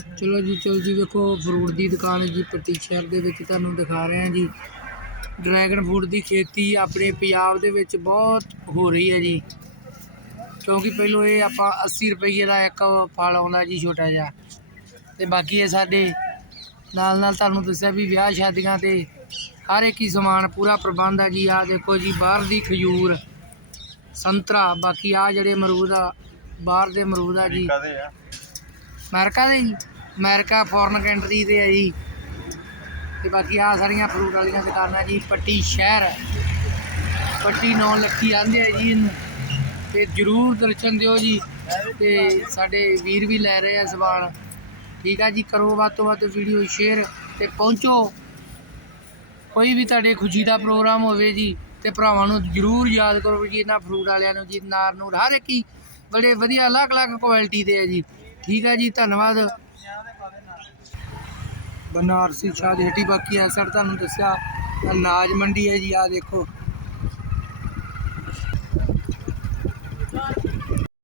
ਚਲੋ ਜੀ ਚਲੋ ਜੀ, ਵੇਖੋ ਫਰੂਟ ਦੀ ਦੁਕਾਨ ਹੈ ਜੀ ਪੱਟੀ ਸ਼ਹਿਰ ਦੇ ਵਿੱਚ ਤੁਹਾਨੂੰ ਦਿਖਾ ਰਹੇ ਹਾਂ ਜੀ। ਡਰੈਗਨ ਫਰੂਟ ਦੀ ਖੇਤੀ ਆਪਣੇ ਪੰਜਾਬ ਦੇ ਵਿੱਚ ਬਹੁਤ ਹੋ ਰਹੀ ਹੈ ਜੀ। ਕਿਉਂਕਿ ਪਹਿਲੋਂ ਇਹ ਆਪਾਂ 80 ਰੁਪਏ ਦਾ ਇੱਕ ਫਲ ਆਉਂਦਾ ਜੀ ਛੋਟਾ ਜਿਹਾ। ਤੇ ਬਾਕੀ ਇਹ ਸਾਡੇ ਨਾਲ ਨਾਲ ਤੁਹਾਨੂੰ ਦੱਸਿਆ ਵੀ ਵਿਆਹ ਸ਼ਾਦੀਆਂ ਤੇ ਹਰ ਇੱਕ ਹੀ ਸਮਾਨ ਪੂਰਾ ਪ੍ਰਬੰਧ ਹੈ ਜੀ। ਆ ਦੇਖੋ ਜੀ, ਬਾਹਰ ਦੀ ਖਜੂਰ, ਸੰਤਰਾ, ਬਾਕੀ ਆ ਜਿਹੜੇ ਅਮਰੂਦ ਆ, ਬਾਹਰ ਦੇ ਅਮਰੂਦ ਆ ਜੀ। ਅਮਰੀਕਾ ਦੇ ਜੀ, ਅਮਰੀਕਾ ਫੋਰਨ ਕੰਟਰੀ ਦੇ ਆ ਜੀ। ਤੇ ਬਾਕੀ ਆ ਸਾਰੀਆਂ ਫਰੂਟ ਵਾਲੀਆਂ ਦੁਕਾਨਾਂ ਜੀ, ਪੱਟੀ ਸ਼ਹਿਰ। ਪੱਟੀ ਨੌ ਲੱਕੀ ਆਂਦੇ ਆ ਜੀ ਇਹਨੂੰ। ਤੇ ਜਰੂਰ ਦਰਸ਼ਨ ਦਿਓ ਜੀ। ਤੇ ਸਾਡੇ ਵੀਰ ਵੀ ਲੈ ਰਹੇ ਆ ਸਵਾਲ। ਠੀਕ ਆ ਜੀ, ਕਰੋ ਵੱਧ ਤੋਂ ਵੱਧ ਵੀਡੀਓ ਸ਼ੇਅਰ ਤੇ ਪਹੁੰਚੋ। ਕੋਈ ਵੀ ਤੁਹਾਡੇ ਖੁਸ਼ੀ ਦਾ ਪ੍ਰੋਗਰਾਮ ਹੋਵੇ ਜੀ, ਤੇ ਭਰਾਵਾਂ ਨੂੰ ਜਰੂਰ ਯਾਦ ਕਰੋ ਜੀ, ਇਹਨਾਂ ਫਰੂਟ ਵਾਲਿਆਂ ਨੂੰ ਜੀ, ਨਾਰ ਨੂਰ, ਹਰ ਇੱਕ ਹੀ। ਬੜੇ ਵਧੀਆ, ਅਲੱਗ-ਅਲੱਗ ਕੁਆਲਿਟੀ ਦੇ ਆ ਜੀ। ਠੀਕ ਹੈ ਜੀ, ਧੰਨਵਾਦ। ਬਨਾਰਸੀ ਸ਼ਾਹ ਦੀ ਹੱਟੀ ਬਾਕੀ ਐ ਸਰ ਤੁਹਾਨੂੰ ਦੱਸਿਆ ਅਨਾਜ ਮੰਡੀ ਹੈ ਜੀ ਆ ਦੇਖੋ।